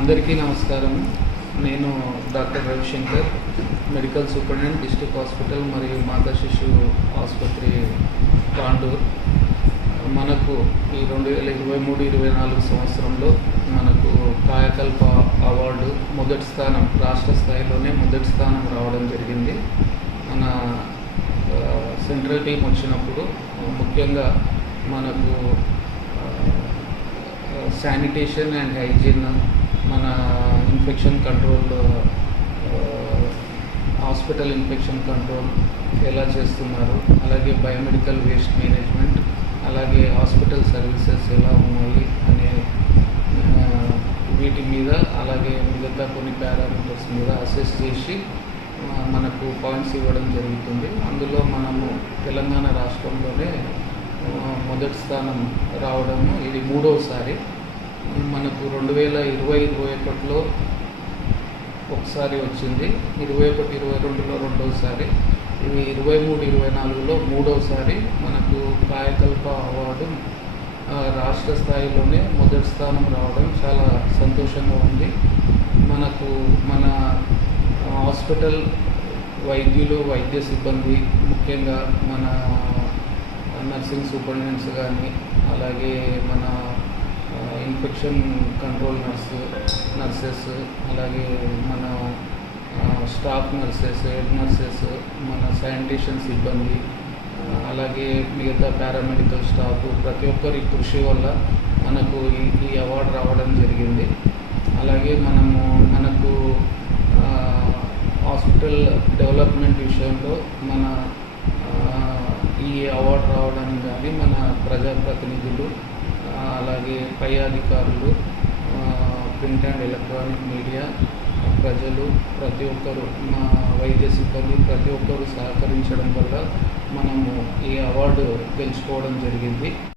అందరికీ నమస్కారం. నేను doctor Ravishankar, medical superintendent, district hospital మరియు మాతా శిశు ఆసుపత్రి తాండూర్. మనకు ఈ 2023-24 సంవత్సరంలో మనకు కాయకల్ప అవార్డు మొదటి స్థానం, రాష్ట్ర స్థాయిలోనే మొదటి స్థానం రావడం జరిగింది. మన సెంట్రల్ టీం వచ్చినప్పుడు ముఖ్యంగా మనకు శానిటేషన్ అండ్ హైజీన్, మన infection control, hospital infection control ఎలా చేస్తున్నారు, అలాగే బయోమెడికల్ వేస్ట్ మేనేజ్మెంట్, అలాగే హాస్పిటల్ సర్వీసెస్ ఎలా ఉన్నాయి అనే వీటి మీద, అలాగే మిగతా కొన్ని పారామీటర్స్ మీద అసెస్ చేసి మనకు పాయింట్స్ ఇవ్వడం జరుగుతుంది. అందులో మనము తెలంగాణ రాష్ట్రంలోనే మొదటి స్థానం రావడము ఇది మూడవసారి. మనకు 2020-21లో ఒకసారి వచ్చింది, 21-22లో రెండవసారి, ఇవి 23-24లో మూడవసారి మనకు కాయకల్ప అవార్డు రాష్ట్ర స్థాయిలోనే మొదటి స్థానం రావడం చాలా సంతోషంగా ఉంది. మనకు మన హాస్పిటల్ వైద్యులు, వైద్య సిబ్బంది, ముఖ్యంగా మన నర్సింగ్ సూపరింటెండెంట్స్ కానీ, అలాగే మన ఇన్ఫెక్షన్ కంట్రోల్ నర్సెస్, అలాగే మన స్టాఫ్ నర్సెస్, హెడ్ నర్సెస్, మన శానిటేషన్ సిబ్బంది, అలాగే మిగతా పారామెడికల్ స్టాఫ్, ప్రతి ఒక్కరి కృషి వల్ల మనకు ఈ అవార్డు రావడం జరిగింది. అలాగే మనకు హాస్పిటల్ డెవలప్మెంట్ విషయంలో మన ఈ అవార్డు రావడానికి కానీ మన ప్రజాప్రతినిధులు, అలాగే పై అధికారులు, ప్రింట్ అండ్ ఎలక్ట్రానిక్ మీడియా, ప్రజలు, ప్రతి ఒక్కరు, మా వైద్య సిబ్బంది ప్రతి ఒక్కరు సహకరించడం వల్ల మనము ఈ అవార్డు గెలుచుకోవడం జరిగింది.